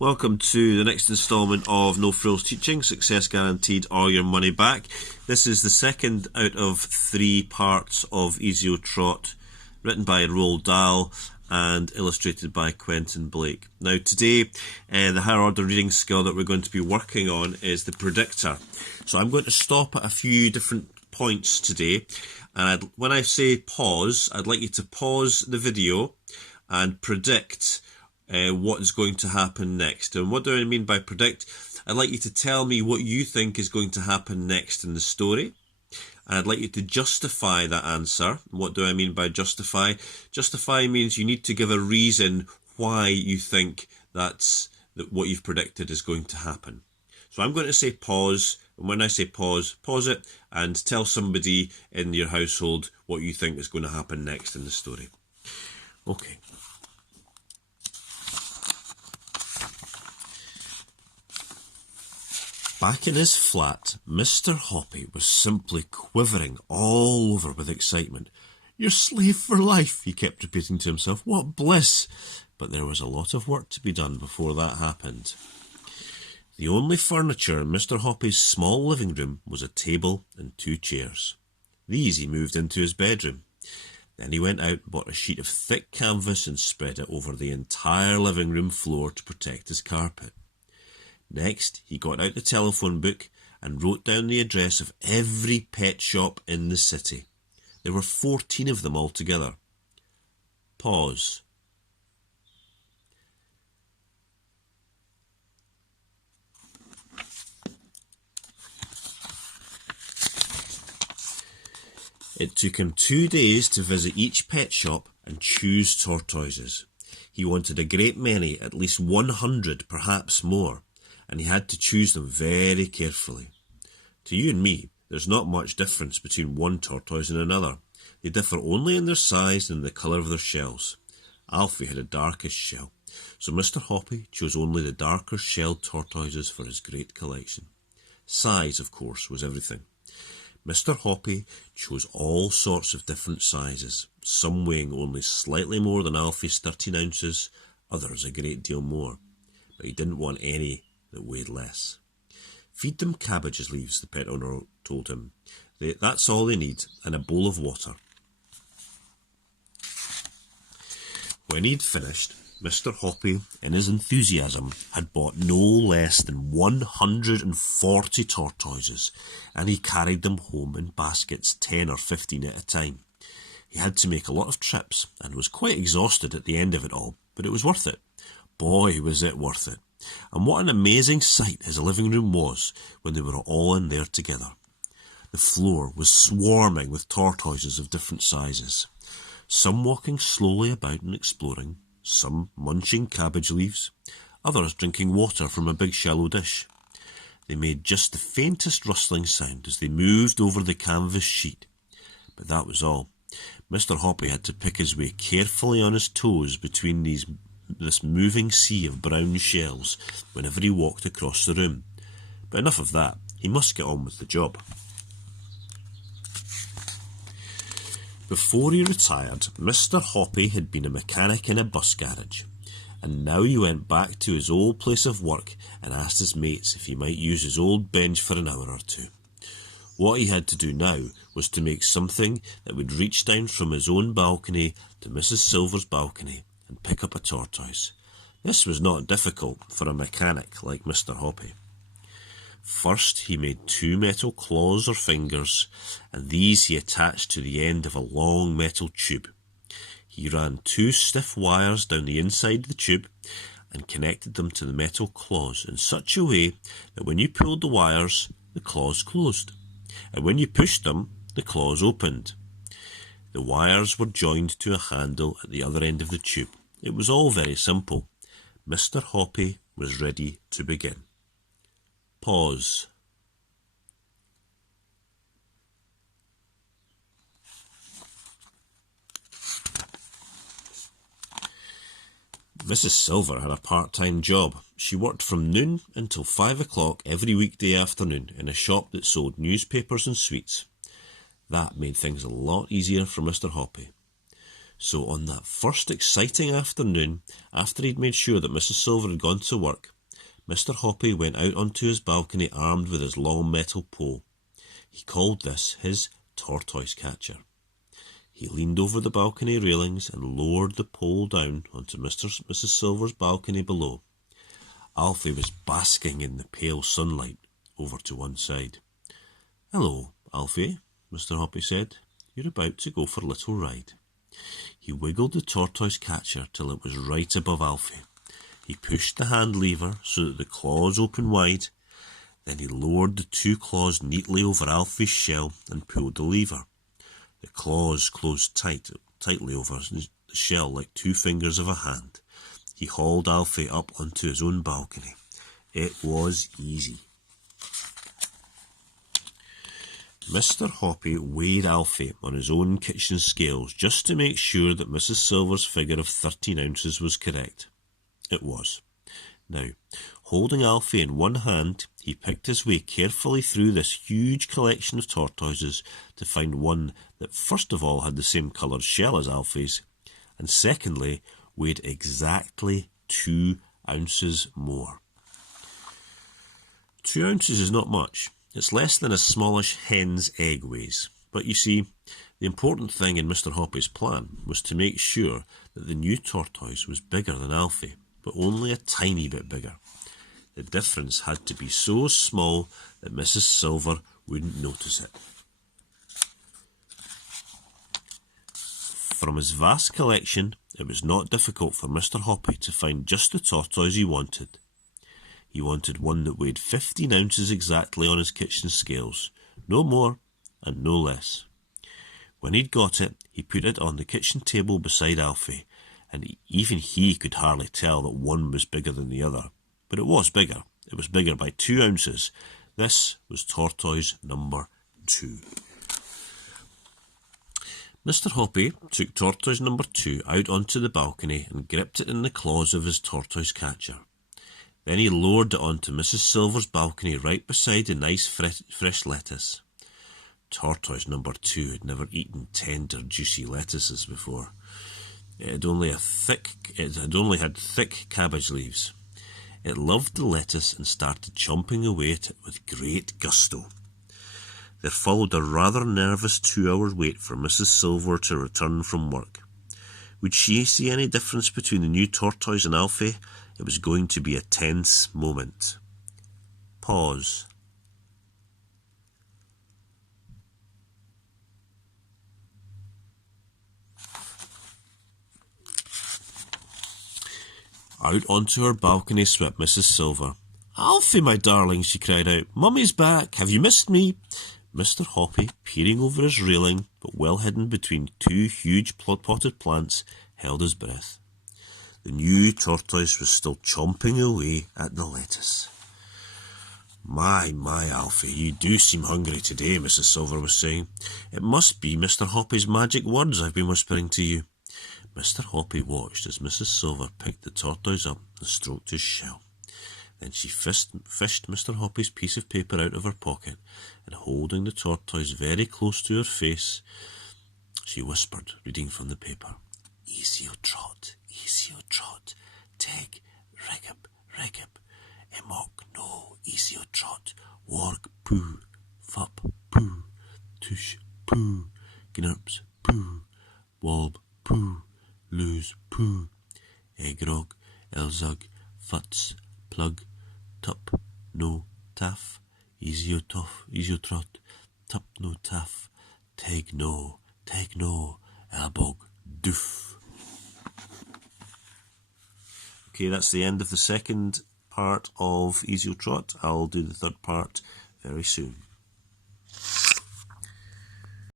Welcome to the next instalment of No Frills Teaching, Success Guaranteed or Your Money Back. This is the second out of 3 parts of Easy O Trot, written by Roald Dahl and illustrated by Quentin Blake. Now today, the higher order reading skill that we're going to be working on is the predictor. So I'm going to stop at a few different points today, and when I say pause, I'd like you to pause the video and predict what is going to happen next. And what do I mean by predict? I'd like you to tell me what you think is going to happen next in the story. And I'd like you to justify that answer. What do I mean by justify? Justify means you need to give a reason why you think that what you've predicted is going to happen. So I'm going to say pause. And when I say pause, pause it and tell somebody in your household what you think is going to happen next in the story. Okay. Back in his flat, Mr. Hoppy was simply quivering all over with excitement. "Your slave for life," he kept repeating to himself. "What bliss!" But there was a lot of work to be done before that happened. The only furniture in Mr. Hoppy's small living room was a table and 2 chairs. These he moved into his bedroom. Then he went out and bought a sheet of thick canvas and spread it over the entire living room floor to protect his carpet. Next, he got out the telephone book and wrote down the address of every pet shop in the city. There were 14 of them altogether. Pause. It took him 2 days to visit each pet shop and choose tortoises. He wanted a great many, at least 100, perhaps more, and he had to choose them very carefully. To you and me, there's not much difference between one tortoise and another. They differ only in their size and the colour of their shells. Alfie had a darkish shell, so Mr. Hoppy chose only the darker shelled tortoises for his great collection. Size, of course, was everything. Mr. Hoppy chose all sorts of different sizes, some weighing only slightly more than Alfie's 13 ounces, others a great deal more. But he didn't want any that weighed less. "Feed them cabbage leaves," the pet owner told him. "That's all they need, and a bowl of water." When he'd finished, Mr. Hoppy, in his enthusiasm, had bought no less than 140 tortoises, and he carried them home in baskets, 10 or 15 at a time. He had to make a lot of trips, and was quite exhausted at the end of it all, but it was worth it. Boy, was it worth it. And what an amazing sight his living room was when they were all in there together. The floor was swarming with tortoises of different sizes, some walking slowly about and exploring, some munching cabbage leaves, others drinking water from a big shallow dish. They made just the faintest rustling sound as they moved over the canvas sheet. But that was all. Mr. Hoppy had to pick his way carefully on his toes between this moving sea of brown shells whenever he walked across the room. But enough of that. He must get on with the job. Before he retired, Mr. Hoppy had been a mechanic in a bus garage, and now he went back to his old place of work and asked his mates if he might use his old bench for an hour or 2. What he had to do now was to make something that would reach down from his own balcony to Mrs. Silver's balcony and pick up a tortoise. This was not difficult for a mechanic like Mr. Hoppy. First, he made 2 metal claws or fingers, and these he attached to the end of a long metal tube. He ran 2 stiff wires down the inside of the tube and connected them to the metal claws in such a way that when you pulled the wires, the claws closed, and when you pushed them, the claws opened. The wires were joined to a handle at the other end of the tube. It was all very simple. Mr. Hoppy was ready to begin. Pause. Mrs. Silver had a part-time job. She worked from noon until 5 o'clock every weekday afternoon in a shop that sold newspapers and sweets. That made things a lot easier for Mr. Hoppy. So on that first exciting afternoon, after he'd made sure that Mrs. Silver had gone to work, Mr. Hoppy went out onto his balcony armed with his long metal pole. He called this his tortoise catcher. He leaned over the balcony railings and lowered the pole down onto Mrs. Silver's balcony below. Alfie was basking in the pale sunlight over to one side. "Hello, Alfie," Mr. Hoppy said. "You're about to go for a little ride." He wiggled the tortoise catcher till it was right above Alfie. He pushed the hand lever so that the claws opened wide. Then he lowered the two claws neatly over Alfie's shell and pulled the lever. The claws closed tightly over the shell like two fingers of a hand. He hauled Alfie up onto his own balcony. It was easy. Mr. Hoppy weighed Alfie on his own kitchen scales just to make sure that Mrs. Silver's figure of 13 ounces was correct. It was. Now, holding Alfie in one hand, he picked his way carefully through this huge collection of tortoises to find one that first of all had the same coloured shell as Alfie's, and secondly weighed exactly 2 ounces more. 2 ounces is not much. It's less than a smallish hen's egg weighs. But you see, the important thing in Mr. Hoppy's plan was to make sure that the new tortoise was bigger than Alfie, but only a tiny bit bigger. The difference had to be so small that Mrs. Silver wouldn't notice it. From his vast collection, it was not difficult for Mr. Hoppy to find just the tortoise he wanted. He wanted one that weighed 15 ounces exactly on his kitchen scales, no more and no less. When he'd got it, he put it on the kitchen table beside Alfie, and even he could hardly tell that one was bigger than the other. But it was bigger. It was bigger by 2 ounces. This was tortoise number 2. Mr. Hoppy took tortoise number 2 out onto the balcony and gripped it in the claws of his tortoise catcher. Then he lowered it onto Mrs. Silver's balcony right beside the nice fresh lettuce. Tortoise number 2 had never eaten tender, juicy lettuces before. It had only had thick cabbage leaves. It loved the lettuce and started chomping away at it with great gusto. There followed a rather nervous 2-hour wait for Mrs. Silver to return from work. Would she see any difference between the new tortoise and Alfie? It was going to be a tense moment. Pause. Out onto her balcony swept Mrs. Silver. "Alfie, my darling," she cried out. "Mummy's back. Have you missed me?" Mr. Hoppy, peering over his railing, but well hidden between 2 huge potted plants, held his breath. The new tortoise was still chomping away at the lettuce. My, Alfie, you do seem hungry today," Mrs. Silver was saying. "It must be Mr. Hoppy's magic words I've been whispering to you." Mr. Hoppy watched as Mrs. Silver picked the tortoise up and stroked his shell. Then she fished Mr. Hoppy's piece of paper out of her pocket, and holding the tortoise very close to her face, she whispered, reading from the paper, Easy o trot, teg, regip, emok no, easy o trot, warg poo, fup poo, tush poo, gnurps poo, wolb poo, lose poo, eggrog, elzug, futs, plug, tup, no, taff, easy o trot, tup, no, taff, teg no, elbog, doof. Okay, that's the end of the second part of Easy o Trot. I'll do the third part very soon.